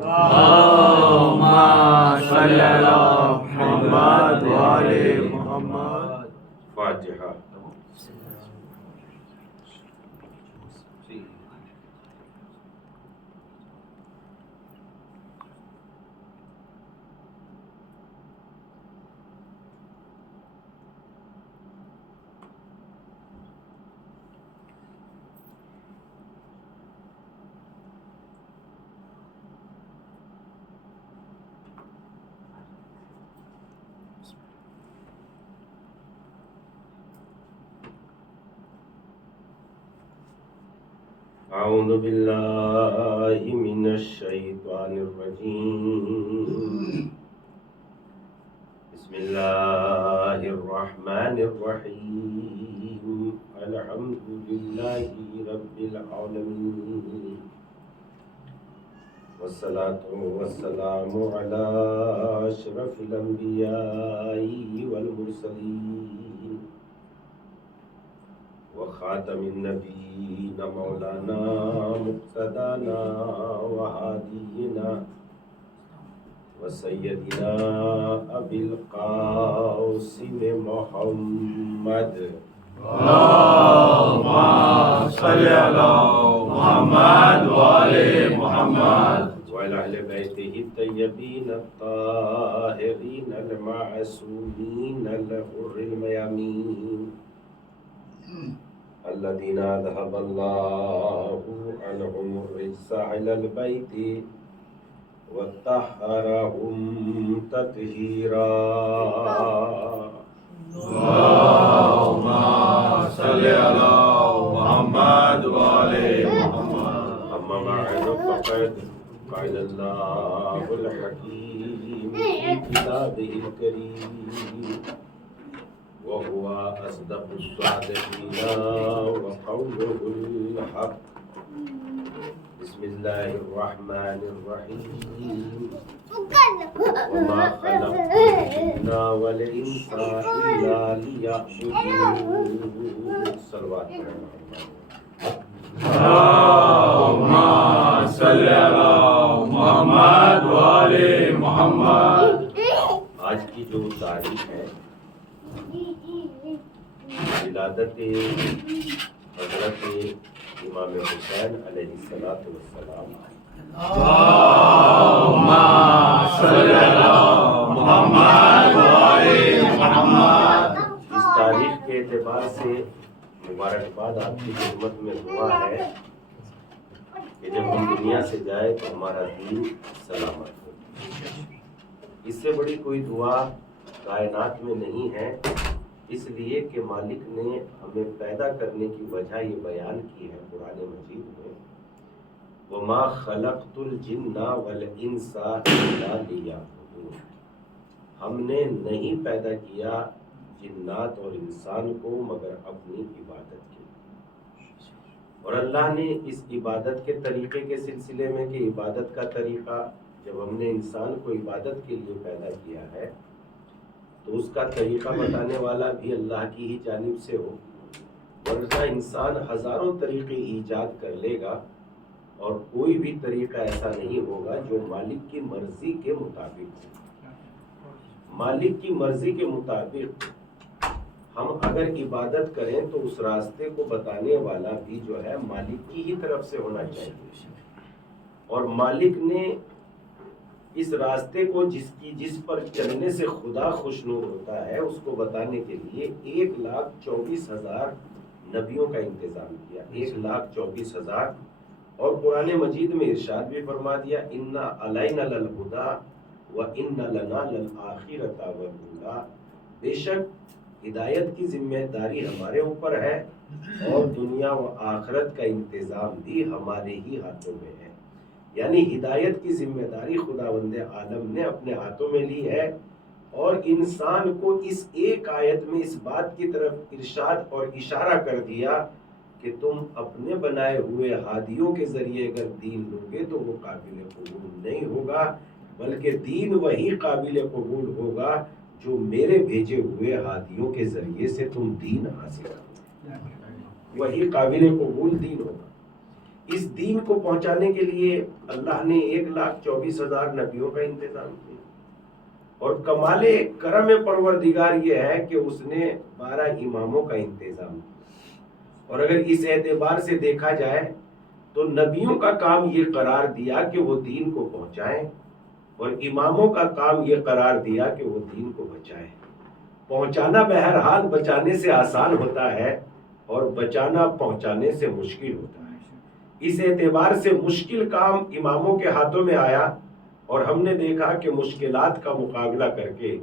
اللهم صل على محمد وآل محمد. فاتحہ. اعوذ باللہ من الشیطان الرجیم. بسم اللہ الرحمن الرحیم. الحمد للہ رب العالمین والصلاة والسلام علی اشرف الانبیاء والمرسلین وخاتم النبیین مولانا مقتدانا وحادینا وسیدنا ابی القاسم محمد. اللهم صل على محمد وآل محمد وعلى أهل بيته الطيبين الطاهرين المعصومين الغر الميامين الذين أذهب الله عنهم الرجس على البيت وطهرهم تطهيرا. اللهم صل على محمد وآل محمد. أما بعد فقد قال الله الحكيم في كتابه الكريم وهو أصدق الصادقين وقوله الحق. بسم الله الرحمن الرحيم. وما خلقت الجن والإنس إلا ليعبدون. صلوات اللهم صل على محمد وآل محمد. آج کی جو تاریخ ہے ولادت حضرت امام حسین علیہ السلام. اللهم صل على محمد وآل محمد. اس تاریخ کے اعتبار سے مبارکباد آپ کی خدمت میں ہوا ہے کہ جب ہم دنیا سے جائے تو ہمارا دین سلامت ہو. اس سے بڑی کوئی دعا کائنات میں نہیں ہے، اس لیے کہ مالک نے ہمیں پیدا کرنے کی وجہ یہ بیان کی ہے قرآن مجید میں. وَمَا خَلَقْتُ الْجِنَّ وَالْإِنسَ إِلَّا لِيَعْبُدُونِ. ہم نے نہیں پیدا کیا جنات اور انسان کو مگر اپنی عبادت کے. اور اللہ نے اس عبادت کے طریقے کے سلسلے میں کہ عبادت کا طریقہ جب ہم نے انسان کو عبادت کے لیے پیدا کیا ہے تو اس کا طریقہ بتانے والا بھی اللہ کی ہی جانب سے ہو، ورنہ انسان ہزاروں طریقے ایجاد کر لے گا اور کوئی بھی طریقہ ایسا نہیں ہوگا جو مالک کی مرضی کے مطابق ہو. مالک کی مرضی کے مطابق ہم اگر عبادت کریں تو اس راستے کو بتانے والا بھی جو ہے مالک کی ہی طرف سے ہونا چاہیے. اور مالک نے اس راستے کو جس پر چلنے سے خدا خوشنود ہوتا ہے اس کو بتانے کے لیے 1,24,000 نبیوں کا انتظام کیا. 1,24,000. اور قرآن مجید میں ارشاد بھی فرما دیا اِنَّ عَلَيْنَا لَلْهُدَىٰ وَإِنَّ لَنَا لَلْآخِرَةَ وَالْأُولَىٰ. بے شک ہدایت کی ذمہ داری ہمارے اوپر ہے اور دنیا و آخرت کا انتظام بھی ہمارے ہی ہاتھوں میں ہے. یعنی ہدایت کی ذمہ داری خداوند عالم نے اپنے ہاتھوں میں لی ہے. اور انسان کو اس ایک آیت میں اس بات کی طرف ارشاد اور اشارہ کر دیا کہ تم اپنے بنائے ہوئے ہادیوں کے ذریعے اگر دین لوگے تو وہ قابل قبول نہیں ہوگا، بلکہ دین وہی قابل قبول ہوگا جو میرے بھیجے ہوئے ہادیوں کے ذریعے سے تم دین حاصل کرو، وہی قابل قبول دین ہوگا. اس دین کو پہنچانے کے لیے اللہ نے 1,24,000 نبیوں کا انتظام کیا، اور کمال کرم پروردگار یہ ہے کہ اس نے 12 اماموں کا انتظام کیا۔ اور اگر اس اعتبار سے دیکھا جائے تو نبیوں کا کام یہ قرار دیا کہ وہ دین کو پہنچائیں، اور اماموں کا کام یہ قرار دیا کہ وہ دین کو بچائیں۔ پہنچانا بہرحال بچانے سے آسان ہوتا ہے، اور بچانا پہنچانے سے مشکل ہوتا ہے۔ اس اعتبار سے مشکل کام اماموں کے ہاتھوں میں آیا، اور ہم نے دیکھا کہ مشکلات کا مقابلہ کر کے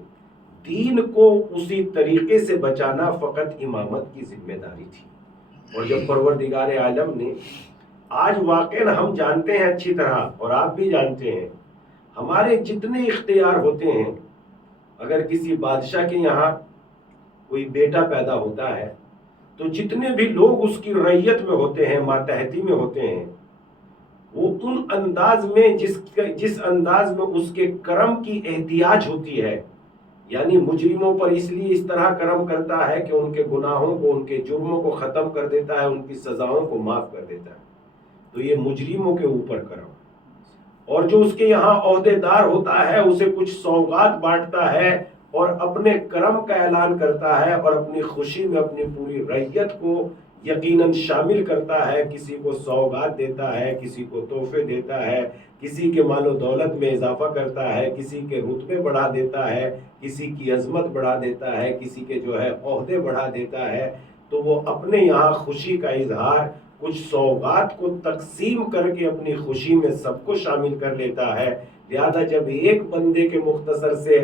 دین کو اسی طریقے سے بچانا فقط امامت کی ذمہ داری تھی۔ اور جب پروردگار عالم نے آج واقعا ہم جانتے ہیں اچھی طرح، اور آپ بھی جانتے ہیں، ہمارے جتنے اختیار ہوتے ہیں، اگر کسی بادشاہ کے یہاں کوئی بیٹا پیدا ہوتا ہے تو جتنے بھی لوگ اس کی رعیت میں ہوتے ہیں، ماتحتی میں ہوتے ہیں، وہ ان انداز میں جس انداز میں اس کے کرم کی احتیاج ہوتی ہے، یعنی مجرموں پر اس لیے اس طرح کرم کرتا ہے کہ ان کے گناہوں کو، ان کے جرموں کو ختم کر دیتا ہے، ان کی سزاؤں کو معاف کر دیتا ہے۔ تو یہ مجرموں کے اوپر کرم، اور جو اس کے یہاں عہدے دار ہوتا ہے اسے کچھ سوغات بانٹتا ہے اور اپنے کرم کا اعلان کرتا ہے، اور اپنی خوشی میں اپنی پوری رعیت کو یقیناً شامل کرتا ہے، کسی کو سوغات دیتا ہے، کسی کو تحفے دیتا ہے، کسی کے مال و دولت میں اضافہ کرتا ہے، کسی کے رتبے بڑھا دیتا ہے، کسی کی عظمت بڑھا دیتا ہے، کسی کے جو ہے عہدے بڑھا دیتا ہے۔ تو وہ اپنے یہاں خوشی کا اظہار کچھ سوغات کو تقسیم کر کے اپنی خوشی میں سب کو شامل کر لیتا ہے۔ لہذا جب ایک بندے کے مختصر سے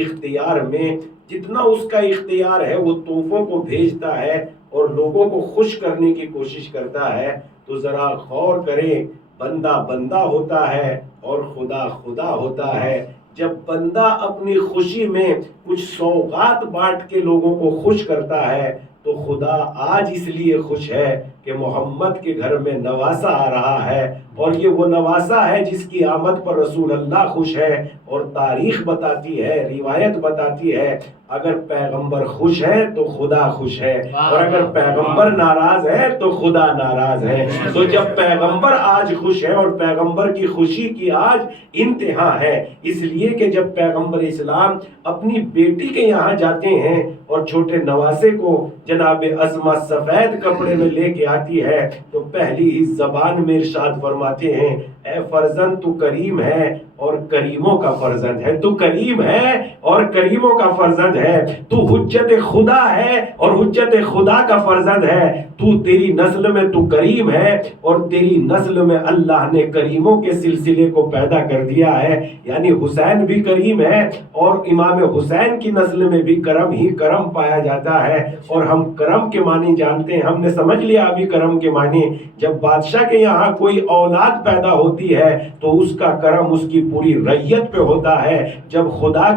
اختیار میں جتنا اس کا اختیار ہے وہ تحفوں کو بھیجتا ہے اور لوگوں کو خوش کرنے کی کوشش کرتا ہے، تو ذرا غور کریں، بندہ بندہ ہوتا ہے اور خدا خدا ہوتا ہے۔ جب بندہ اپنی خوشی میں کچھ سوغات بانٹ کے لوگوں کو خوش کرتا ہے تو خدا آج اس لیے خوش ہے کہ محمد کے گھر میں نواسا آ رہا ہے، اور یہ وہ نواسا ہے جس کی آمد پر رسول اللہ خوش ہے۔ اور تاریخ بتاتی ہے، روایت بتاتی ہے، اگر پیغمبر خوش ہے تو خدا خوش ہے، اور اگر پیغمبر ناراض ہے تو خدا ناراض ہے۔ تو جب پیغمبر آج خوش ہے، اور پیغمبر کی خوشی کی آج انتہا ہے، اس لیے کہ جب پیغمبر اسلام اپنی بیٹی کے یہاں جاتے ہیں اور چھوٹے نواسے کو جناب اسما سفید کپڑے میں لے کے آتی ہے، تو پہلی ہی زبان میں ارشاد فرماتے ہیں، اے فرزند تو کریم ہے اور کریموں کا فرزند ہے، تو کریم ہے اور کریموں کا فرزند ہے، تو حجت خدا ہے اور حجت خدا کا فرزند ہے، تو تیری نسل میں تو کریم ہے اور تیری نسل میں اللہ نے کریموں کے سلسلے کو پیدا کر دیا ہے۔ یعنی حسین بھی کریم ہے، اور امام حسین کی نسل میں بھی کرم ہی کرم پایا جاتا ہے۔ اور ہم کرم کے معنی جانتے ہیں، ہم نے سمجھ لیا ابھی کرم کے معنی۔ جب بادشاہ کے یہاں کوئی اولاد پیدا ہوتی ہے تو اس کا کرم اس کی پوری رعیت پہ ہوتا ہے۔ جب خدا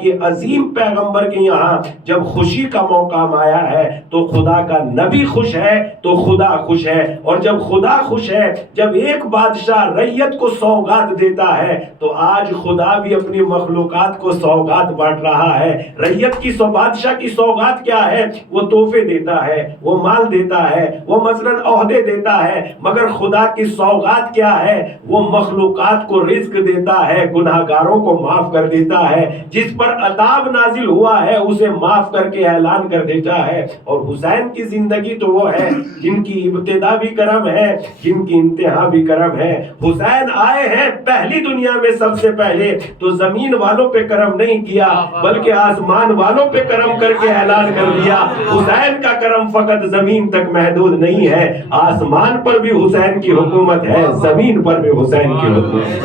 کے عظیم پیغمبر کے یہاں جب خوشی کا موقع آیا ہے تو خدا کا نبی خوش ہے تو خدا خوش ہے، اور جب خدا خوش ہے، جب ایک بادشاہ رعیت کو سوغات دیتا ہے تو آج خدا بھی اپنی مخلوقات کو سوغات بانٹ رہا ہے۔ رعیت کی بادشاہ کی سوغات کیا ہے؟ وہ تحفے دیتا ہے، وہ مال دیتا ہے، وہ مثلاً عہدے دیتا ہے، مگر خدا کی سوغات کیا ہے؟ وہ مخلوقات کو رزق دیتا ہے، گناہگاروں کو معاف کر دیتا ہے، جس پر عذاب نازل ہوا ہے اسے معاف کر کے اعلان کر دیتا ہے۔ اور حسین کی زندگی تو وہ ہے جن کی ابتدا بھی کرم ہے، جن کی انتہا بھی کرم ہے۔ حسین آئے ہیں پہلی دنیا میں سب سے پہلے، تو زمین والوں پہ کرم نہیں کیا بلکہ آسمان والوں پہ کرم کر کے اعلان کر دیا۔ حسین کا کرم فقط زمین تک محدود نہیں ہے، آسمان پر بھی حسین کی حکومت ہے، زمین پر بھی حسین کی حکومت ہے۔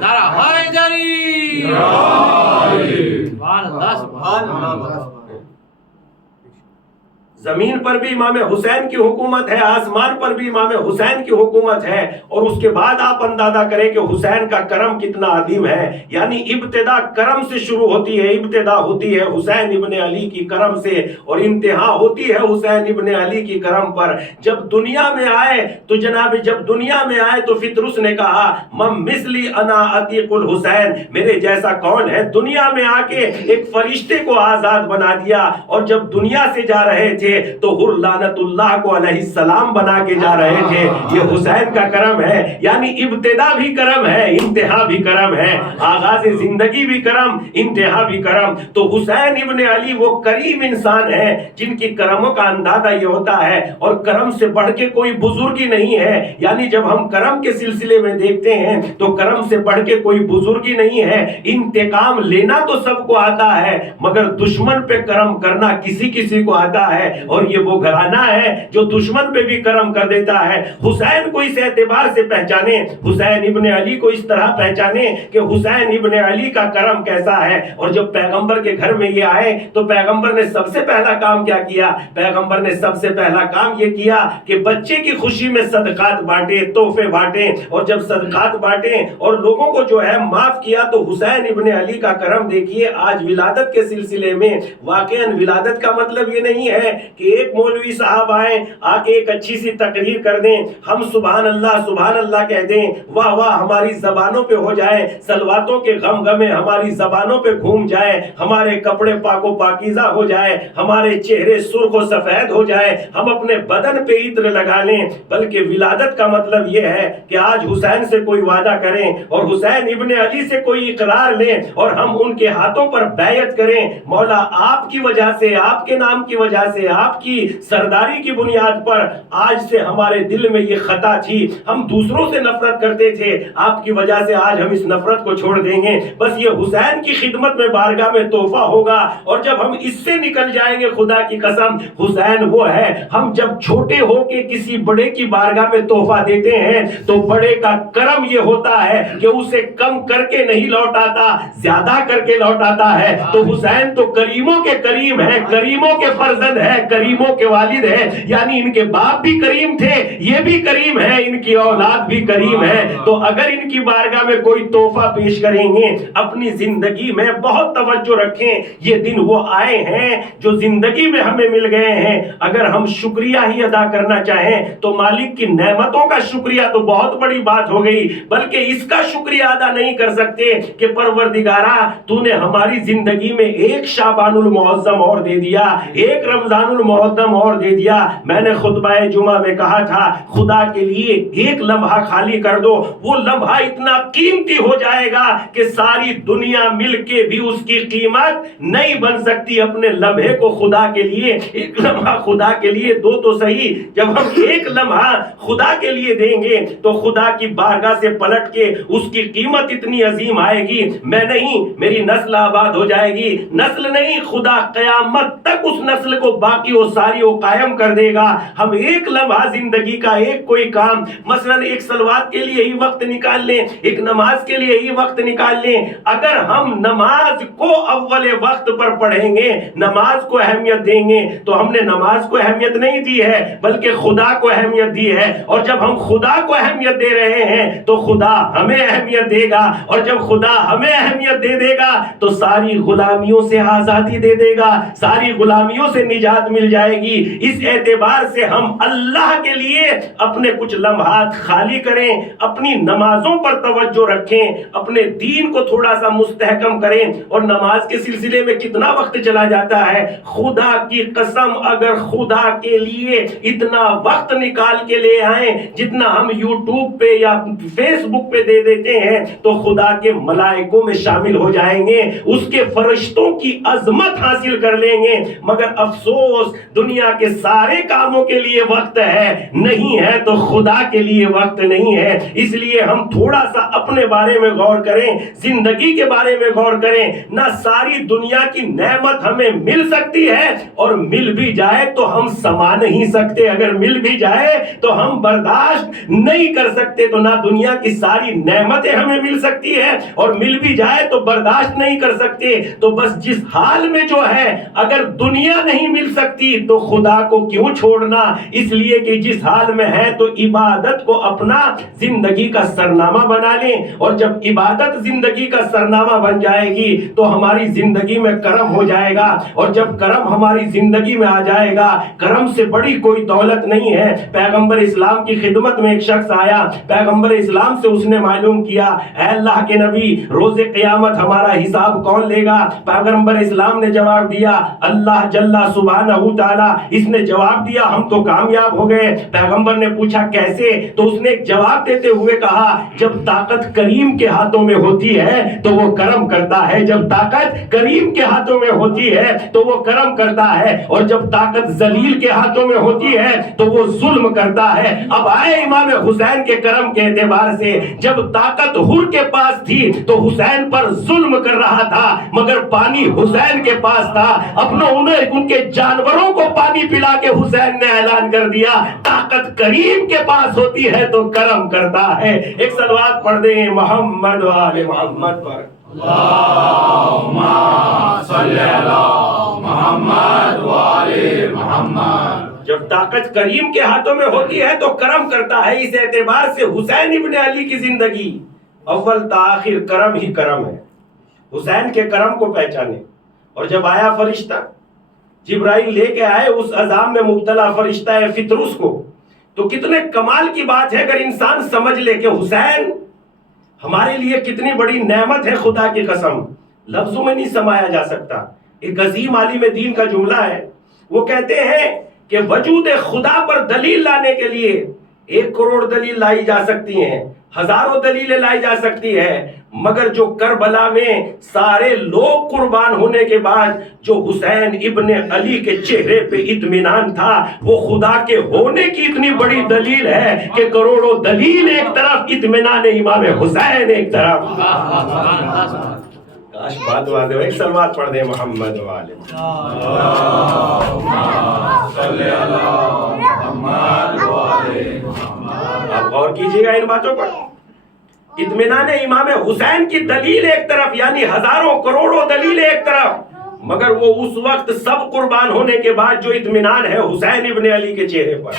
نعرہ حیدری، سبحان اللہ سبحان اللہ۔ زمین پر بھی امام حسین کی حکومت ہے، آسمان پر بھی امام حسین کی حکومت ہے۔ اور اس کے بعد آپ اندازہ کریں کہ حسین کا کرم کتنا عظیم ہے۔ یعنی ابتدا کرم سے شروع ہوتی ہے، ابتدا ہوتی ہے حسین ابن علی کی کرم سے، اور انتہا ہوتی ہے حسین ابن علی کی کرم پر۔ جب دنیا میں آئے تو جناب تو فطرس نے کہا مم مثلی انا عتیق الحسین، میرے جیسا کون ہے؟ دنیا میں آ کے ایک فرشتے کو آزاد بنا دیا، اور جب دنیا سے جا رہے تھے تھے تو حر لعنت اللہ کو علیہ السلام بنا کے جا رہے تھے. یہ حسین کا کرم ہے. یعنی ابتدا بھی کرم ہے, انتہا بھی کرم ہے, آغاز زندگی بھی کرم, انتہا بھی کرم. تو حسین ابن علی وہ کریم انسان ہیں جن کی کرموں کا اندازہ یہ ہوتا ہے, اور کرم سے بڑھ کے کوئی بزرگی نہیں ہے. یعنی جب ہم کرم کے سلسلے میں دیکھتے ہیں تو کرم سے بڑھ کے کوئی بزرگی نہیں ہے. انتقام لینا تو سب کو آتا ہے, مگر دشمن پہ کرم کرنا کسی کسی کو آتا ہے, اور یہ وہ گھرانہ ہے جو دشمن پہ بھی کرم کر دیتا ہے. حسین کو اس اعتبار سے پہچانے, حسین ابن علی کو اس طرح پہچانے کہ حسین ابن علی کا کرم کیسا ہے. اور جب پیغمبر کے گھر میں یہ آئے تو پیغمبر نے سب سے پہلا کام کیا کیا؟ پیغمبر نے سب سے پہلا کام یہ کیا کہ بچے کی خوشی میں صدقات بانٹے, تحفے بانٹے, اور جب صدقات بانٹے اور لوگوں کو جو ہے معاف کیا تو حسین ابن علی کا کرم دیکھیے. آج ولادت کے سلسلے میں واقعاً ولادت کا مطلب یہ نہیں ہے کہ ایک مولوی صاحب آئیں, آ کے ایک اچھی سی تقریر کر دیں, ہم سبحان اللہ کہہ دیں, واہ واہ ہماری زبانوں پہ ہو جائے, سلواتوں کے غم غمے ہماری زبانوں پہ گھوم جائے, ہمارے کپڑے پاک و پاکیزہ ہو جائے, ہمارے چہرے سرخ و سفید ہو جائے, ہم اپنے بدن پہ عطر لگا لیں. بلکہ ولادت کا مطلب یہ ہے کہ آج حسین سے کوئی وعدہ کریں اور حسین ابن علی سے کوئی اقرار لیں اور ہم ان کے ہاتھوں پر بیعت کریں. مولا آپ کی وجہ سے, آپ کے نام کی وجہ سے, آپ کی سرداری کی بنیاد پر آج سے ہمارے دل میں یہ خطا تھی, ہم دوسروں سے نفرت کرتے تھے, آپ کی وجہ سے آج ہم اس نفرت کو چھوڑ دیں گے. بس یہ حسین کی خدمت میں بارگاہ میں تحفہ ہوگا, اور جب ہم اس سے نکل جائیں گے, خدا کی قسم حسین وہ ہے, ہم جب چھوٹے ہو کے کسی بڑے کی بارگاہ میں تحفہ دیتے ہیں تو بڑے کا کرم یہ ہوتا ہے کہ اسے کم کر کے نہیں لوٹاتا, زیادہ کر کے لوٹاتا ہے. تو حسین تو کریموں کے کریم ہے, کریموں کے فرزند ہے, کریموں کے والد ہے. یعنی ان کے باپ بھی کریم تھے, یہ بھی کریم ہے, ان کی اولاد بھی کریم ہے. تو اگر ان کی بارگاہ میں کوئی تحفہ پیش کریں گے, اپنی زندگی میں بہت توجہ رکھیں, یہ دن وہ آئے ہیں جو زندگی میں ہمیں مل گئے ہیں. اگر ہم شکریہ ہی ادا کرنا چاہیں تو مالک کی نعمتوں کا شکریہ تو بہت بڑی بات ہو گئی, بلکہ اس کا شکریہ ادا نہیں کر سکتے کہ پروردگارا تو نے ہماری زندگی میں ایک شعبان المعظم اور دے دیا, ایک رمضان المعظم اور دے دیا. میں نے خطبہ جمعہ میں کہا تھا خدا کے لیے ایک لمحہ خالی کر دو, وہ لمحہ اتنا قیمتی ہو جائے گا کہ ساری دنیا مل کے بھی اس کی قیمت نہیں بن سکتی. اپنے لمحے کو خدا کے لیے, ایک لمحہ خدا کے لیے دو تو صحیح. جب ہم ایک لمحہ خدا کے لیے دیں گے تو خدا کی بارگاہ سے پلٹ کے اس کی قیمت اتنی عظیم آئے گی. میں نہیں, میری نسل آباد ہو جائے گی, نسل نہیں, خدا قیامت تک اس نسل کو باقی و ساری و قائم کر دے گا. ہم ایک لمحہ زندگی کا ایک کوئی کام, مثلا ایک صلوات کے لیے ہی وقت نکال لیں, ایک نماز کے لیے ہی وقت نکال لیں. اگر ہم نماز کو اول وقت پر پڑھیں گے, نماز کو اہمیت دیں گے, تو ہم نے نماز کو اہمیت نہیں دی ہے بلکہ خدا کو اہمیت دی ہے. اور جب ہم خدا کو اہمیت دے رہے ہیں تو خدا ہمیں اہمیت دے گا, اور جب خدا ہمیں اہمیت دے دے گا تو ساری غلامیوں سے آزادی دے دے گا, ساری غلامیوں سے نجات مل جائے گی. اس اعتبار سے ہم اللہ کے لیے اپنے کچھ لمحات خالی کریں, اپنی نمازوں پر توجہ رکھیں, اپنے دین کو تھوڑا سا مستحکم کریں. اور نماز کے سلسلے میں کتنا وقت چلا جاتا ہے, خدا کی قسم اگر خدا کے لیے اتنا وقت نکال کے لے آئیں جتنا ہم یوٹیوب پہ یا فیس بک پہ دے دیتے ہیں تو خدا کے ملائکوں میں شامل ہو جائیں گے, اس کے فرشتوں کی عظمت حاصل کر لیں گے. مگر افسوس دنیا کے سارے کاموں کے لیے وقت ہے, نہیں ہے تو خدا کے لیے وقت نہیں ہے. اس لیے ہم تھوڑا سا اپنے بارے میں غور کریں, زندگی کے بارے میں غور کریں. نہ ساری دنیا کی نعمت ہمیں مل سکتی ہے, اور مل بھی جائے تو ہم سما نہیں سکتے. اگر مل بھی جائے تو ہم برداشت نہیں کر سکتے. تو نہ دنیا کی ساری نعمتیں ہمیں مل سکتی ہے, اور مل بھی جائے تو برداشت نہیں کر سکتے. تو بس جس حال میں جو ہے, اگر دنیا نہیں مل سکتی تو خدا کو کیوں چھوڑنا. اس لیے کہ جس حال میں ہے تو عبادت کو اپنا زندگی کا سرنامہ بنا لیں, اور جب عبادت زندگی کا سرنامہ بن جائے گی تو ہماری زندگی میں کرم ہو جائے گا. اور جب کرم ہماری زندگی میں آ جائے گا, کرم سے بڑی کوئی دولت نہیں ہے. پیغمبر اسلام کی خدمت میں ایک شخص آیا, پیغمبر اسلام سے اس نے معلوم کیا, اے اللہ کے نبی روز قیامت ہمارا حساب کون لے گا؟ پیغمبر اسلام نے جواب دیا, اللہ جل سبحانہ تعالیٰ اس نے جواب دیا ہم تو کامیاب ہو گئے. پیغمبر نے پوچھا کیسے؟ تو اس نے ایک جواب دیتے ہوئے کہا جب طاقت کریم کے ہاتھوں میں ہوتی ہے تو وہ کرم کرتا ہے, جب طاقت کریم کے ہاتھوں میں ہوتی ہے تو وہ کرم کرتا ہے, اور جب طاقت ذلیل کے ہاتھوں میں ہوتی ہے تو وہ ظلم کرتا ہے. اب آئے امام حسین کے کرم کے اعتبار سے, جب طاقت حر کے پاس تھی تو حسین پر ظلم کر رہا تھا, مگر پانی حسین کے پاس تھا. اپنوں ان کے جانوروں کو پانی پلا کے حسین نے اعلان کر دیا طاقت کریم کے پاس ہوتی ہے تو کرم کرتا ہے. ایک صلوات پڑھ دیں محمد و آل محمد پر. اللہم صلی علی محمد و آل محمد. جب طاقت کریم کے ہاتھوں میں ہوتی ہے تو کرم کرتا ہے. اس اعتبار سے حسین ابن علی کی زندگی اول تا آخر کرم ہی کرم ہے. حسین کے کرم کو پہچانے. اور جب آیا فرشتہ جبرائیل لے کے آئے اس عذاب میں مبتلا فرشتہ فطرس کو, تو کتنے کمال کی بات ہے اگر انسان سمجھ لے کہ حسین ہمارے لیے کتنی بڑی نعمت ہے. خدا کی قسم لفظوں میں نہیں سمایا جا سکتا. ایک عظیم عالم دین کا جملہ ہے, وہ کہتے ہیں کہ وجود خدا پر دلیل لانے کے لیے 1 کروڑ دلیل لائی جا سکتی ہیں, ہزاروں دلیلیں لائی جا سکتی ہے, مگر جو کربلا میں سارے لوگ قربان ہونے کے بعد جو حسین ابن علی کے چہرے پہ اطمینان تھا وہ خدا کے ہونے کی اتنی بڑی دلیل ہے کہ کروڑوں دلیل ایک طرف, اطمینان امام حسین ایک طرف. کاش بات ہو. ایک صلوات پڑھ دیں محمد والے. آپ غور کیجئے گا ان باتوں پر. اطمینان امام حسین کی دلیل ایک طرف, یعنی ہزاروں کروڑوں دلیل ایک طرف, مگر وہ اس وقت سب قربان ہونے کے بعد جو اطمینان ہے حسین ابن علی کے چہرے پر.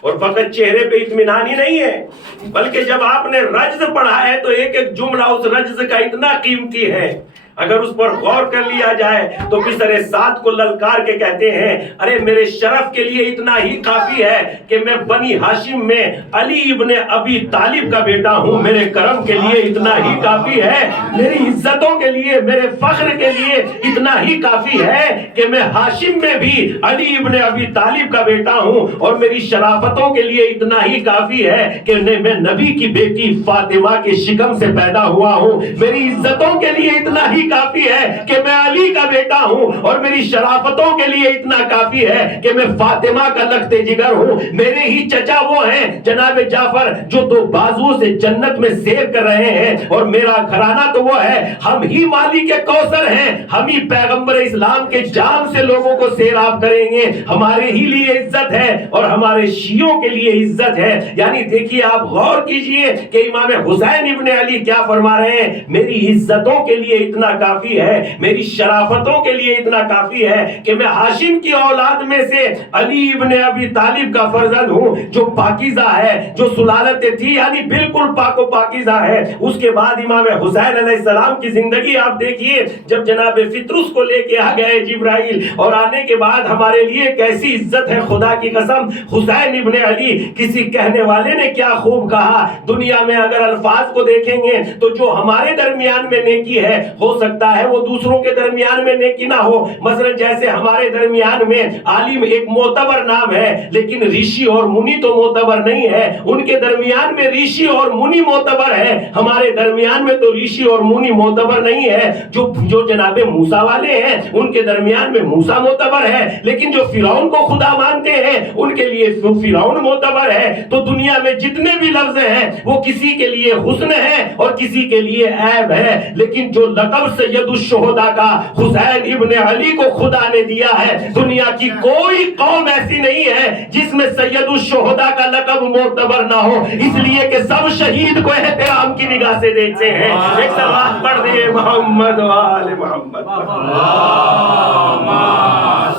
اور فقط چہرے پہ اطمینان ہی نہیں ہے, بلکہ جب آپ نے رجز پڑھا ہے تو ایک ایک جملہ اس رجز کا اتنا قیمتی ہے, اگر اس پر غور کر لیا جائے تو پسر سعد کو للکار کے کہتے ہیں ارے میرے شرف کے لیے اتنا ہی کافی ہے کہ میں بنی ہاشم میں علی ابن ابی طالب کا بیٹا ہوں. میرے کرم کے لیے اتنا ہی کافی ہے, میری عزتوں کے لیے, میرے فخر کے لیے اتنا ہی کافی ہے کہ میں ہاشم میں بھی علی ابن ابی طالب کا بیٹا ہوں, اور میری شرافتوں کے لیے اتنا ہی کافی ہے کہ میں نبی کی بیٹی فاطمہ کے شکم سے پیدا ہوا ہوں. میری عزتوں کے لیے اتنا ہی کافی ہے کہ میں علی کا بیٹا ہوں, اور میری شرافتوں کے لیے اتنا کافی ہے کہ میں فاطمہ کا لخت جگر ہوں. میرے ہی چچا وہ ہیں جناب جعفر جو 2 بازوؤں سے جنت میں سیر کر رہے ہیں, اور میرا گھرانہ تو وہ ہے, ہم ہی مالی کے کوثر ہیں, ہم ہی پیغمبر اسلام کے جام سے لوگوں کو سیراب کریں گے. ہمارے ہی لیے عزت ہے اور ہمارے شیعوں کے لیے عزت ہے. یعنی دیکھیے آپ غور کیجئے کہ امام حسین ابن علی کیا فرما رہے ہیں, میری عزتوں کے لیے اتنا کافی ہے, میری شرافتوں کے لیے اتنا کافی ہے کہ میں ہاشم کی اولاد میں سے علی ابن ابی طالب کا فرزند ہوں جو پاکیزہ ہے, جو سلالت تھی یعنی بالکل پاک و پاکیزہ ہے. اس کے بعد امام حسین علیہ السلام کی زندگی آپ دیکھیے, جب جناب فطرس کو لے کے آ گئے جبرائیل, اور آنے کے بعد ہمارے لیے کیسی عزت ہے خدا کی قسم. حسین ابن علی, کسی کہنے والے نے کیا خوب کہا, دنیا میں اگر الفاظ کو دیکھیں گے تو جو ہمارے درمیان میں نیکی ہے ہو سکتا ہے وہ دوسروں کے درمیان میں نیکی نہ ہو. مثلا جیسے ہمارے درمیان میں عالم ایک معتبر نام ہے, لیکن رشی اور منی تو معتبر نہیں ہے. ان کے درمیان میں رشی اور منی معتبر ہے, ہمارے درمیان میں تو رشی اور منی معتبر نہیں ہے. جو جناب موسیٰ والے ہیں ان کے درمیان میں موسیٰ معتبر ہے, لیکن جو فرعون کو خدا مانتے ہیں ان کے لیے فرعون معتبر ہے. تو دنیا میں جتنے بھی لفظ ہیں وہ کسی کے لیے حسن ہے اور کسی کے لیے عیب ہے, لیکن جو لقب سید الشہداء کا حسین ابن علی کو خدا نے دیا ہے, دنیا کی کوئی قوم ایسی نہیں ہے جس میں سید الشہداء کا لقب معتبر نہ ہو, اس لیے کہ سب شہید کو احترام کی نگاہ سے دیکھتے ہیں. ایک صلوات پڑھ دیں محمد و آل محمد. اللہم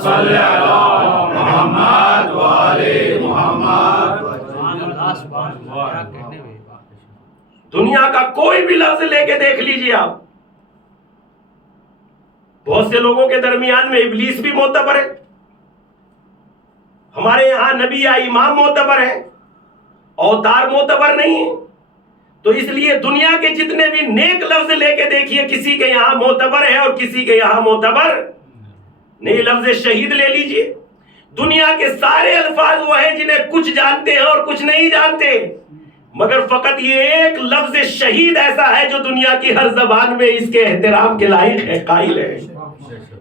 صلی علی محمد و آل محمد. دنیا کا کوئی بھی لفظ لے کے دیکھ لیجئے آپ, بہت سے لوگوں کے درمیان میں ابلیس بھی معتبر ہے, ہمارے یہاں نبی یا امام معتبر ہے, اوتار معتبر نہیں ہے. تو اس لیے دنیا کے جتنے بھی نیک لفظ لے کے دیکھیے, کسی کے یہاں معتبر ہے اور کسی کے یہاں معتبر نہیں. لفظ شہید لے لیجئے, دنیا کے سارے الفاظ وہ ہیں جنہیں کچھ جانتے ہیں اور کچھ نہیں جانتے، مگر فقط یہ ایک لفظ شہید ایسا ہے جو دنیا کی ہر زبان میں اس کے احترام کے لائق ہے، قائل ہے۔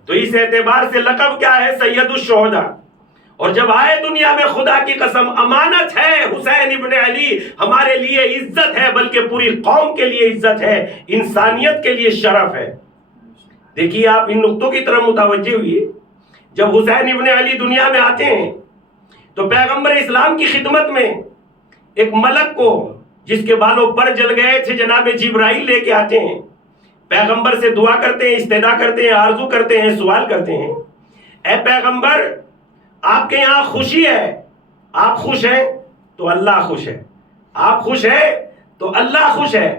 تو اس اعتبار سے لقب کیا ہے؟ سید الشہداء۔ اور جب آئے دنیا میں، خدا کی قسم امانت ہے، حسین ابن علی ہمارے لیے عزت ہے، بلکہ پوری قوم کے لیے عزت ہے، انسانیت کے لیے شرف ہے۔ دیکھیے آپ ان نقطوں کی طرف متوجہ ہوئیے۔ جب حسین ابن علی دنیا میں آتے ہیں تو پیغمبر اسلام کی خدمت میں ایک ملک کو، جس کے بالوں پر جل گئے تھے، جناب جبرائیل لے کے آتے ہیں، پیغمبر سے دعا کرتے ہیں، استدعا کرتے ہیں، آرزو کرتے ہیں، سوال کرتے ہیں، اے پیغمبر آپ کے یہاں خوشی ہے، آپ خوش ہیں تو اللہ خوش ہے، آپ خوش ہیں تو اللہ خوش ہے،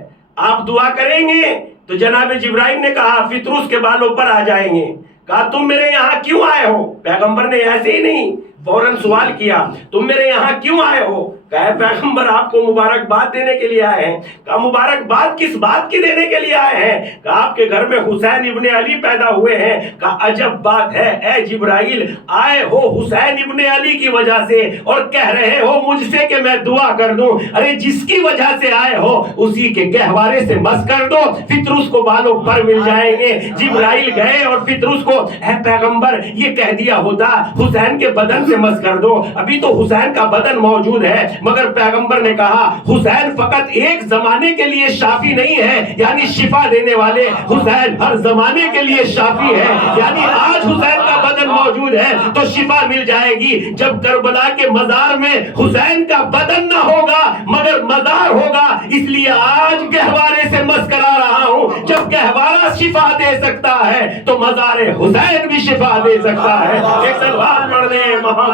آپ دعا کریں گے تو جناب جبرائیل نے کہا فطرس کے بالوں پر آ جائیں گے۔ کہا تم میرے یہاں کیوں آئے ہو؟ پیغمبر نے ایسے ہی نہیں، فوراً سوال کیا تم میرے یہاں کیوں آئے ہو؟ کہا پیغمبر آپ کو مبارکباد دینے کے لیے آئے ہیں۔ کہا مبارکباد کس بات کی دینے کے لیے آئے ہیں؟ کہا آپ کے گھر میں حسین ابن علی پیدا ہوئے ہیں۔ کہا عجب بات ہے اے جبرائیل، آئے ہو حسین ابن علی کی وجہ سے اور کہہ رہے ہو مجھ سے کہ میں دعا کر دوں۔ ارے جس کی وجہ سے آئے ہو اسی کے گہوارے سے مس کر دو، فطرس کو بالوں پر مل جائیں گے۔ جبرائیل گئے اور فطرس کو اے پیغمبر یہ کہہ دیا ہوتا حسین کے بدن سے مس کر دو، ابھی تو حسین کا بدن موجود ہے، مگر پیغمبر نے کہا حسین فقط ایک زمانے کے لیے شافی نہیں ہے، یعنی شفا دینے والے، حسین ہر زمانے کے لیے شافی ہے، یعنی آج حسین کا بدن موجود ہے تو شفا مل جائے گی۔ جب کربلا کے مزار میں حسین کا بدن نہ ہوگا مگر مزار ہوگا، اس لیے آج گہوارے سے مس کرا رہا ہوں۔ جب گہوارہ شفا دے سکتا ہے تو مزار حسین بھی شفا دے سکتا ہے۔ ایک سلوات پڑھ دیں محمد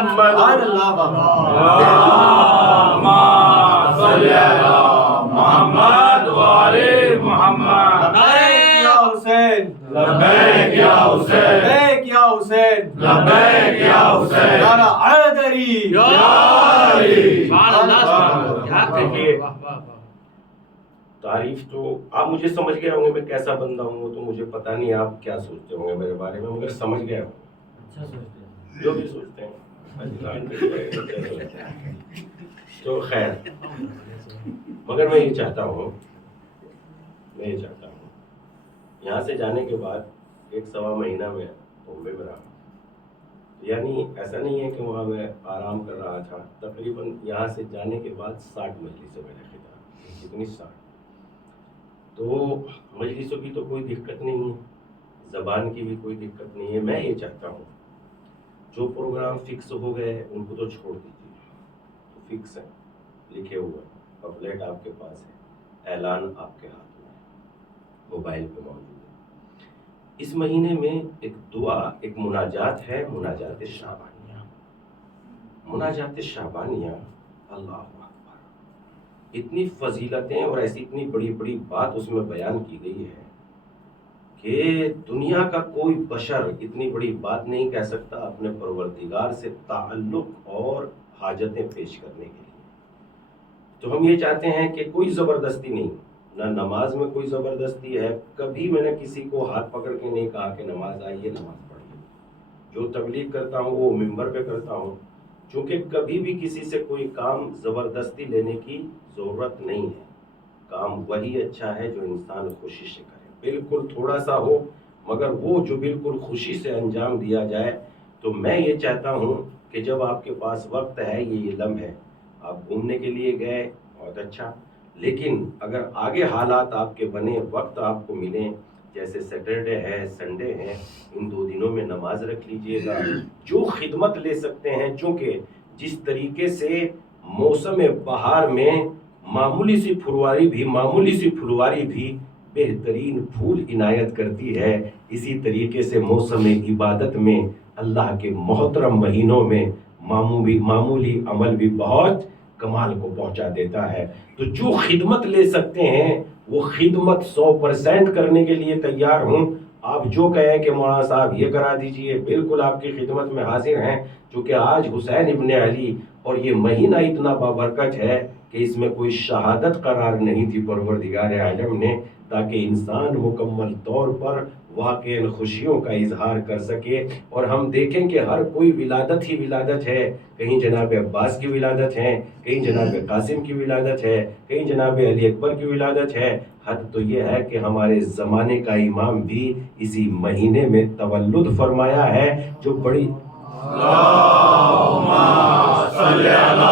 محمد وآل محمد۔ لبیک یا حسین، لبیک یا حسین، لبیک یا حسین، نعرہ حیدری، یا علی۔ دیکھیے تعریف تو آپ مجھے سمجھ گئے ہوں گے میں کیسا بندہ ہوں، وہ تو مجھے پتہ نہیں آپ کیا سوچتے ہوں گے میرے بارے میں، مگر سمجھ گئے ہوں جو بھی سوچتے ہیں تو خیر، مگر میں یہ چاہتا ہوں یہاں سے جانے کے بعد 1.25 مہینہ میں بامبے میں رہا، یعنی ایسا نہیں ہے کہ وہاں میں آرام کر رہا تھا، تقریباً یہاں سے جانے کے بعد 60 مجلسیں میں نے خطاب، کتنی 60، تو مجلسوں کی تو کوئی دقت نہیں ہے، زبان کی بھی کوئی دقت نہیں ہے۔ میں یہ چاہتا ہوں جو پروگرام فکس ہو گئے ان کو تو چھوڑ دیجیے، فکس ہے، لکھے ہوئے پمفلیٹ آپ کے پاس ہے، اعلان آپ کے ہاتھ میں ہے، موبائل پہ موجود ہے۔ اس مہینے میں ایک دعا، ایک مناجات ہے، مناجات شعبانیہ، مناجات شعبانیہ، اللہ اکبر، اتنی فضیلتیں اور ایسی اتنی بڑی بڑی بات اس میں بیان کی گئی ہے کہ دنیا کا کوئی بشر اتنی بڑی بات نہیں کہہ سکتا اپنے پروردگار سے تعلق اور حاجتیں پیش کرنے کے لیے۔ تو ہم یہ چاہتے ہیں کہ کوئی زبردستی نہیں، نہ نماز میں کوئی زبردستی ہے، کبھی میں نے کسی کو ہاتھ پکڑ کے نہیں کہا کہ نماز آئیے نماز پڑھیے، جو تبلیغ کرتا ہوں وہ منبر پہ کرتا ہوں، چونکہ کبھی بھی کسی سے کوئی کام زبردستی لینے کی ضرورت نہیں ہے، کام وہی اچھا ہے جو انسان خوشی سے کرے، بالکل تھوڑا سا ہو مگر وہ جو بالکل خوشی سے انجام دیا جائے۔ تو میں یہ چاہتا ہوں کہ جب آپ کے پاس وقت ہے، یہ لمحے آپ گھومنے کے لیے گئے بہت اچھا، لیکن اگر آگے حالات آپ کے بنے، وقت آپ کو ملیں، جیسے سیٹرڈے ہے، سنڈے ہے، ان 2 دنوں میں نماز رکھ لیجئے گا، جو خدمت لے سکتے ہیں، چونکہ جس طریقے سے موسم بہار میں معمولی سی پھلواری بھی بہترین پھول عنایت کرتی ہے، اسی طریقے سے موسم عبادت میں اللہ کے محترم مہینوں میں معمولی عمل بھی بہت کمال کو پہنچا دیتا ہے۔ تو جو خدمت لے سکتے ہیں وہ خدمت 100% کرنے کے لیے تیار ہوں۔ آپ جو کہیں کہ مولانا صاحب یہ کرا دیجئے، بالکل آپ کی خدمت میں حاضر ہیں، چونکہ آج حسین ابن علی اور یہ مہینہ اتنا بابرکت ہے کہ اس میں کوئی شہادت قرار نہیں تھی پروردگار عالم نے، تاکہ انسان مکمل طور پر واقعاً خوشیوں کا اظہار کر سکے، اور ہم دیکھیں کہ ہر کوئی ولادت ہی ولادت ہے. کہیں جناب عباس کی ولادت ہے، کہیں جناب قاسم کی ولادت ہے، کہیں جناب علی اکبر کی ولادت ہے. حد تو یہ ہے کہ ہمارے زمانے کا امام بھی اسی مہینے میں تولد فرمایا ہے، جو بڑی اللہم صلی علی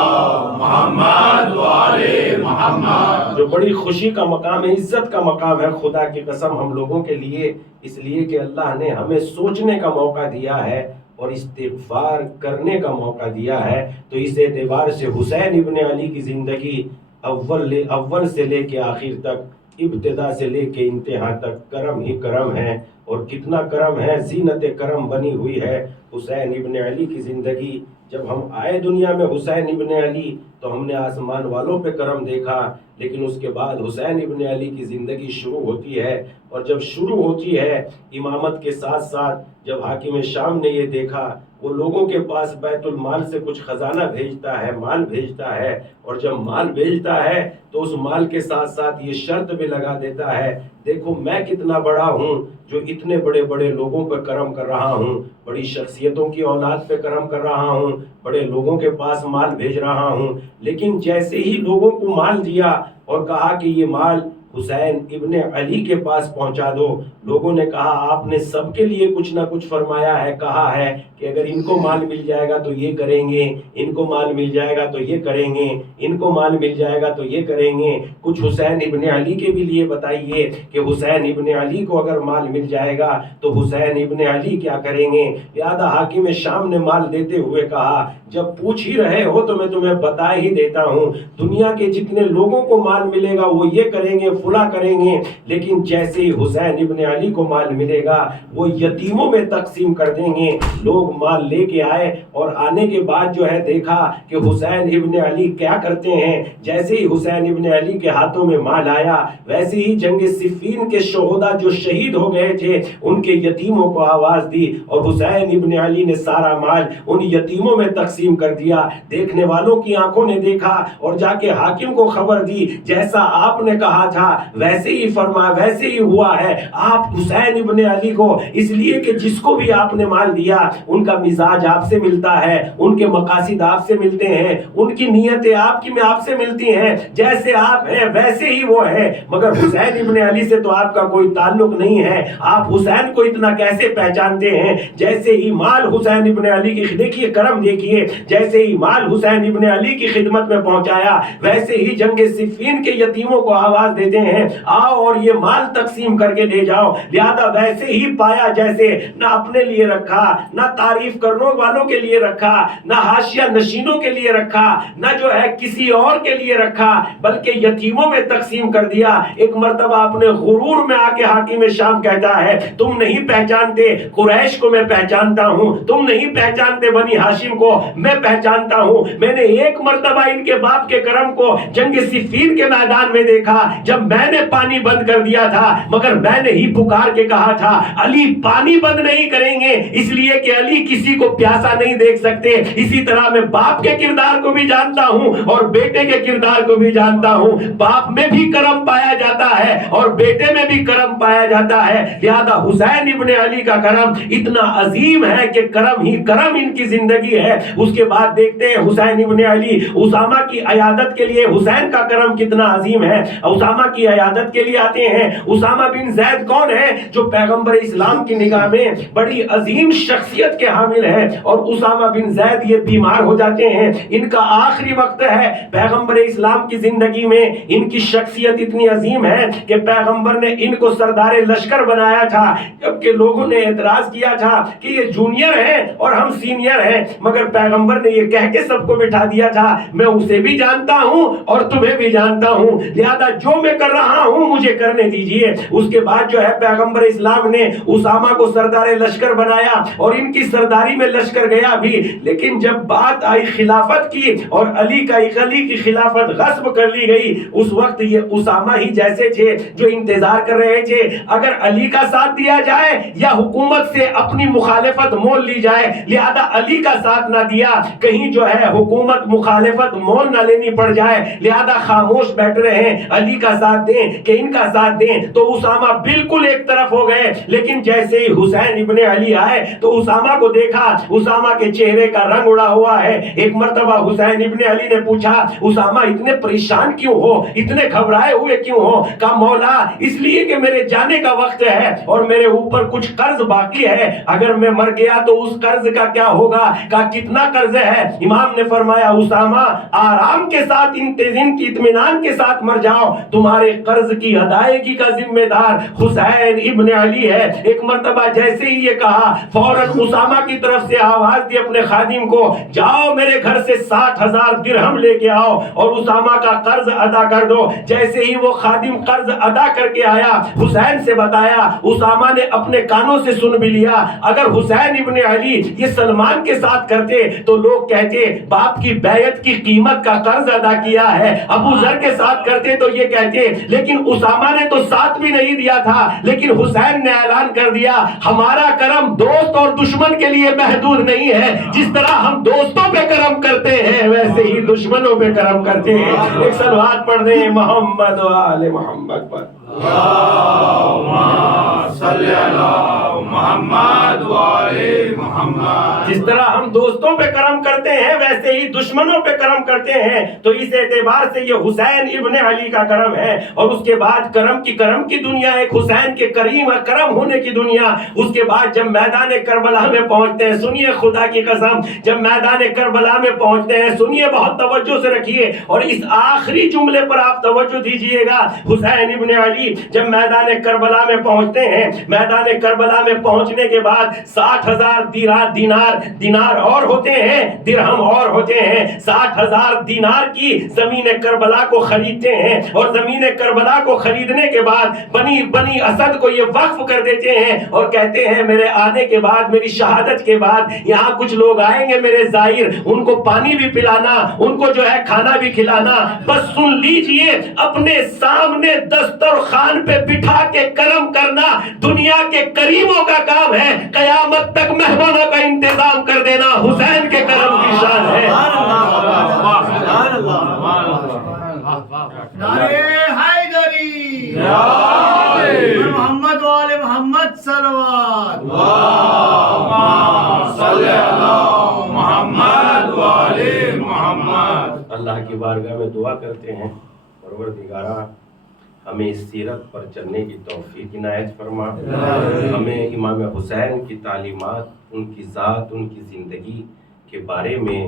محمد وعلی محمد. جو بڑی خوشی کا مقام ہے، عزت کا مقام ہے. خدا کی قسم ہم لوگوں کے لیے، اس لیے کہ اللہ نے ہمیں سوچنے کا موقع دیا ہے اور استغفار کرنے کا موقع دیا ہے. تو اس اعتبار سے حسین ابن علی کی زندگی اول سے لے کے آخر تک، ابتدا سے لے کے انتہا تک کرم ہی کرم ہے. اور کتنا کرم ہے، زینت کرم بنی ہوئی ہے حسین ابن علی کی زندگی. جب ہم آئے دنیا میں حسین ابن علی تو ہم نے آسمان والوں پہ کرم دیکھا، لیکن اس کے بعد حسین ابن علی کی زندگی شروع ہوتی ہے. اور جب شروع ہوتی ہے امامت کے ساتھ ساتھ، جب حاکم شام نے یہ دیکھا، وہ لوگوں کے پاس بیت المال سے کچھ خزانہ بھیجتا ہے، مال بھیجتا ہے. اور جب مال بھیجتا ہے تو اس مال کے ساتھ ساتھ یہ شرط بھی لگا دیتا ہے، دیکھو میں کتنا بڑا ہوں جو اتنے بڑے بڑے لوگوں پہ کرم کر رہا ہوں، بڑی شخصیتوں کی اولاد پہ کرم کر رہا ہوں، بڑے لوگوں کے پاس مال بھیج رہا ہوں. لیکن جیسے ہی لوگوں کو مال دیا اور کہا کہ یہ مال حسین ابن علی کے پاس پہنچا دو، لوگوں نے کہا آپ نے سب کے لیے کچھ نہ کچھ فرمایا ہے، کہا ہے کہ اگر ان کو مال مل جائے گا تو یہ کریں گے، ان کو مال مل جائے گا تو یہ کریں گے، ان کو مال مل جائے گا تو یہ کریں گے. کچھ حسین ابن علی کے بھی لیے بتائیے کہ حسین ابن علی کو اگر مال مل جائے گا تو حسین ابن علی کیا کریں گے. لہذا حاکم شام نے مال دیتے ہوئے کہا جب پوچھ ہی رہے ہو تو میں تمہیں بتا ہی دیتا ہوں، دنیا کے جتنے لوگوں کو مال ملے گا وہ یہ کریں گے، فلاں کریں گے، لیکن جیسے ہی حسین ابن علی کو مال ملے گا وہ یتیموں میں تقسیم کر دیں گے. لوگ مال لے کے آئے اور آنے کے بعد جو ہے دیکھا کہ حسین ابن علی کیا کرتے ہیں. جیسے ہی حسین ابن علی کے ہاتھوں میں مال آیا، ویسے ہی جنگ صفین کے شہداء جو شہید ہو گئے تھے ان کے یتیموں کو آواز دی اور حسین ابن علی نے سارا مال ان یتیموں میں تقسیم کر دیا. دیکھنے والوں کی آنکھوں نے دیکھا اور جا کے حاکم کو خبر دی، جیسا آپ نے کہا تھا ویسے ہی فرمایا، ویسے ہی ہوا ہے. آپ حسین ابن علی کو، اس لیے کہ جس کو بھی آپ نے مال دیا ان کا مزاج آپ سے ملتا ہے، ان کے مقاصد آپ سے ملتے ہیں، ان کی نیتیں آپ سے ملتی ہیں، جیسے آپ ہیں ویسے ہی وہ ہیں. مگر حسین ابن علی سے تو آپ کا کوئی تعلق نہیں ہے. آپ حسین کو اتنا کیسے پہچانتے ہیں؟ جیسے ہی مال حسین ابن علی کی، دیکھیے کرم دیکھیے، جیسے ہی مال حسین ابن علی کی خدمت میں پہنچایا ویسے ہی جنگ صفین کے یتیموں کو آواز دیتے ہیں آؤ اور یہ مال تقسیم کر کے لے جاؤ. لہذا ویسے ہی پایا، جیسے نہ اپنے لیے رکھا، نہ تعریف کرنے والوں کے لیے رکھا، نہ حاشیہ نشینوں کے لیے رکھا، نہ جو ہے کسی اور کے لیے رکھا، بلکہ یتیموں میں تقسیم کر دیا. ایک مرتبہ اپنے غرور میں آ کے حاکم شام کہتا ہے تم نہیں پہچانتے قریش کو، میں پہچانتا ہوں. تم نہیں پہچانتے بنی ہاشم کو، میں پہچانتا ہوں. میں نے ایک مرتبہ ان کے باپ کے کرم کو جنگ صفین کے میدان میں دیکھا جب میں نے پانی بند کر دیا تھا، مگر میں نے ہی پکار کے کہا تھا علی پانی بند نہیں کریں گے، اس لیے کہ علی کسی کو پیاسا نہیں دیکھ سکتے. اسی طرح میں باپ کے کردار کو بھی جانتا ہوں اور بیٹے کے کردار کو بھی جانتا ہوں. باپ میں بھی کرم پایا جاتا ہے اور بیٹے میں بھی کرم پایا جاتا ہے. لہذا حسین ابن علی کا کرم اتنا عظیم ہے کہ کرم ہی کرم ان کی زندگی ہے. اس کے بعد دیکھتے ہیں حسین ابن علی اسامہ کی عیادت کے لیے، حسین کا کرم کتنا عظیم ہے. اسامہ کی عیادت کے لیے آتے ہیں. اسامہ بن زید کون ہے؟ جو پیغمبر اسلام کی نگاہ میں بڑی عظیم شخصیت کے حامل ہیں، اور اسامہ بن زید یہ بیمار ہو جاتے ہیں. ان کا آخری وقت ہے پیغمبر اسلام کی زندگی میں. ان کی شخصیت اتنی عظیم ہے کہ پیغمبر نے ان کو سردار لشکر بنایا تھا، جبکہ لوگوں نے اعتراض کیا تھا کہ یہ جونیئر ہیں اور ہم سینئر ہیں. مگر پیغمبر نے یہ کہہ کے سب کو بٹھا دیا تھا میں اسے بھی جانتا ہوں اور تمہیں بھی جانتا ہوں، لہذا جو میں کر رہا ہوں مجھے کرنے دیجئے. اس کے بعد جو ہے پیغمبر اسلام نے اسامہ کو سردار لشکر بنایا اور ان کی سرداری میں لشکر گیا بھی. لیکن جب بات آئی خلافت کی اور علی کی خلافت غصب کر لی گئی، اس وقت یہ اسامہ ہی جیسے تھے جو انتظار کر رہے تھے اگر علی کا ساتھ دیا جائے یا حکومت سے اپنی مخالفت مول لی جائے. لہذا علی کا ساتھ نہ دیا، کہیں جو ہے حکومت مخالفت مول نہ لینی پڑ جائے، لہذا خاموش بیٹھ رہے ہیں. علی کا ساتھ ساتھ دیں کہ ان کا ساتھ دیں. تو اسامہ بالکل ایک طرف ہو گئے. لیکن جیسے ہی حسین ابن علی آئے تو اسامہ کو دیکھا, اسامہ کے چہرے کا رنگ اڑا ہوا ہے. ایک مرتبہ حسین ابن علی نے پوچھا, اسامہ اتنے پریشان کیوں ہو, اتنے گھبرائے ہوئے کیوں ہو؟ کہا مولا اس لیے کہ میرے جانے کا وقت ہے اور میرے اوپر کچھ قرض باقی ہے, اگر میں مر گیا تو اس قرض کا کیا ہوگا؟ کہا کتنا قرض ہے؟ امام نے فرمایا اسامہ آرام کے ساتھ انتظام کی اطمینان کے ساتھ مر جاؤ, تمہارے قرض کی ادائیگی کا ذمہ دار حسین ابن علی ہے. ایک مرتبہ جیسے ہی یہ کہا فوراً اسامہ کی طرف سے آواز دی اپنے خادم کو, جاؤ میرے گھر سے 60,000 درہم لے کے آؤ اور اسامہ کا قرض ادا کر دو. جیسے ہی وہ خادم قرض ادا کر کے آیا, حسین سے بتایا, اسامہ نے اپنے کانوں سے سن بھی لیا. اگر حسین ابن علی یہ سلمان کے ساتھ کرتے تو لوگ کہتے باپ کی بیعت کی قیمت کا قرض ادا کیا ہے. ابو ذر کے ساتھ کرتے تو یہ کہتے, لیکن اسامہ نے تو ساتھ بھی نہیں دیا تھا. لیکن حسین نے اعلان کر دیا ہمارا کرم دوست اور دشمن کے لیے محدود نہیں ہے, جس طرح ہم دوستوں پہ کرم کرتے ہیں ویسے ہی دشمنوں پہ کرم کرتے ہیں. ایک صلوات پڑھ دیں محمد و آل محمد پر. جس طرح ہم دوستوں پہ کرم کرتے ہیں ویسے ہی دشمنوں پہ کرم کرتے ہیں. تو اس اعتبار سے یہ حسین ابن علی کا کرم ہے. اور اس کے بعد کرم کی دنیا, ایک حسین کے کرم ہونے کی دنیا. اس کے بعد جب میدان کربلا میں پہنچتے ہیں, سنیے خدا کی قسم, جب میدان کربلا میں پہنچتے ہیں, سنیے بہت توجہ سے رکھیے اور اس آخری جملے پر آپ توجہ دیجئے گا. حسین ابن علی جب میدان کربلا میں پہنچتے ہیں, میدان کربلا میں پہنچنے کے بعد 60,000 دینار اور ہوتے ہیں, درہم اور ہوتے ہیں. 60,000 دینار کی زمین کربلا کو خریدتے ہیں اور زمین کربلا کو خریدنے کے بعد بنی اسد کو یہ وقف کر دیتے ہیں اور کہتے ہیں میرے آنے کے بعد, میری شہادت کے بعد یہاں کچھ لوگ آئیں گے میرے زائر, ان کو پانی بھی پلانا, ان کو جو ہے کھانا بھی کھلانا. بس سن لیجئے, اپنے سامنے دسترخوان پہ بٹھا کے کرم کرنا دنیا کے کریموں کا کام ہے. قیامت تک مہمانوں کا انتظام کر دینا حسین کے کرم کی شان ہے. نعرے حیدری, محمد والے محمد صلوات. اللہ کی بارگاہ میں دعا کرتے ہیں پروردگارہ ہمیں اس سیرت پر چلنے کی توفیق عنایت فرما. ہمیں امام حسین کی تعلیمات, ان کی ذات, ان کی زندگی کے بارے میں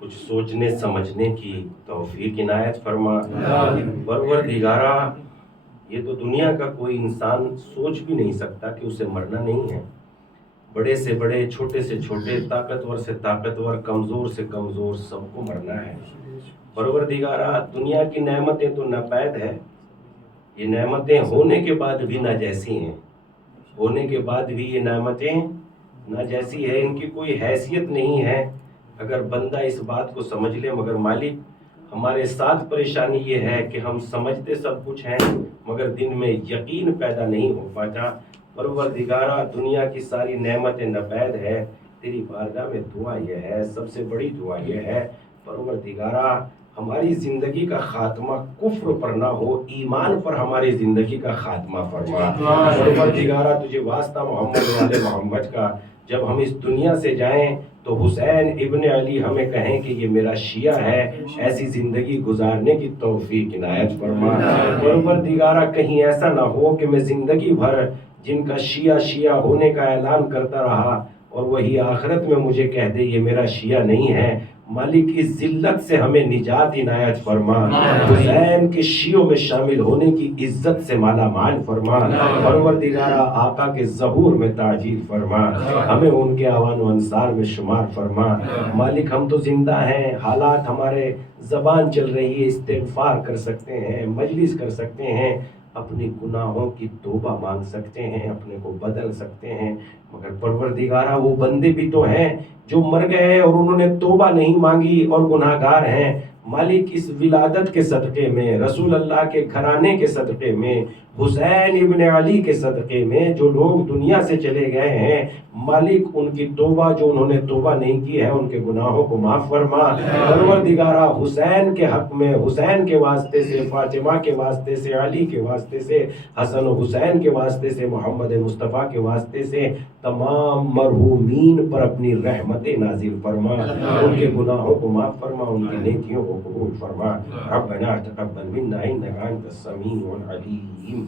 کچھ سوچنے سمجھنے کی توفیق عنایت فرما. پروردگارہ یہ تو دنیا کا کوئی انسان سوچ بھی نہیں سکتا کہ اسے مرنا نہیں ہے. بڑے سے بڑے, چھوٹے سے چھوٹے, طاقتور سے طاقتور, کمزور سے کمزور, سب کو مرنا ہے. پروردگارہ دنیا کی نعمتیں تو ناپید ہے, یہ نعمتیں ہونے کے بعد بھی ناجیسی ہیں, ہونے کے بعد بھی یہ نعمتیں ناجیسی ہے, ان کی کوئی حیثیت نہیں ہے اگر بندہ اس بات کو سمجھ لے. مگر مالک ہمارے ساتھ پریشانی یہ ہے کہ ہم سمجھتے سب کچھ ہیں مگر دل میں یقین پیدا نہیں ہو پاتا. پروردگارہ دنیا کی ساری نعمتیں ناپید ہے, تیری بارگاہ میں دعا یہ ہے, سب سے بڑی دعا یہ ہے پروردگارہ ہماری زندگی کا خاتمہ کفر پر نہ ہو, ایمان پر ہماری زندگی کا خاتمہ فرما. پروردگارہ تجھے واسطہ محمد والے محمد کا, جب ہم اس دنیا سے جائیں تو حسین ابن علی ہمیں کہیں کہ یہ میرا شیعہ ہے, ایسی زندگی گزارنے کی توفیق عنایت فرما. پروردگارہ کہیں ایسا نہ ہو کہ میں زندگی بھر جن کا شیعہ ہونے کا اعلان کرتا رہا اور وہی آخرت میں مجھے کہہ دے یہ میرا شیعہ نہیں ہے. مالک اس ذلت سے ہمیں نجات عنایت فرما, حسین کے شیعوں میں شامل ہونے کی عزت سے مالا مال فرما. پروردگارہ آقا کے ظہور میں تعجیل فرما, ہمیں ان کے اعوان و انصار میں شمار فرما. مالک ہم تو زندہ ہیں, حالات ہمارے زبان چل رہی ہے, استغفار کر سکتے ہیں, مجلس کر سکتے ہیں, اپنی گناہوں کی توبہ مانگ سکتے ہیں, اپنے کو بدل سکتے ہیں, مگر پروردگارہ وہ بندے بھی تو ہیں جو مر گئے اور انہوں نے توبہ نہیں مانگی اور گناہگار ہیں. مالک اس ولادت کے صدقے میں، رسول اللہ کے گھرانے کے صدقے میں، حسین ابن علی کے صدقے میں جو لوگ دنیا سے چلے گئے ہیں، مالک ان کی توبہ جو انہوں نے توبہ نہیں کی ہے ان کے گناہوں کو معاف فرما۔ پروردگارہ حسین کے حق میں، حسین کے واسطے سے، فاطمہ کے واسطے سے، علی کے واسطے سے، حسن و حسین کے واسطے سے، محمد مصطفیٰ کے واسطے سے تمام مرحومین پر اپنی رحمت نازل فرما، ان کے گناہوں کو معاف فرما، ان کی نیکیوں کو قبول فرما۔ ربنا تقبل منا انک انت السمیع العلیم۔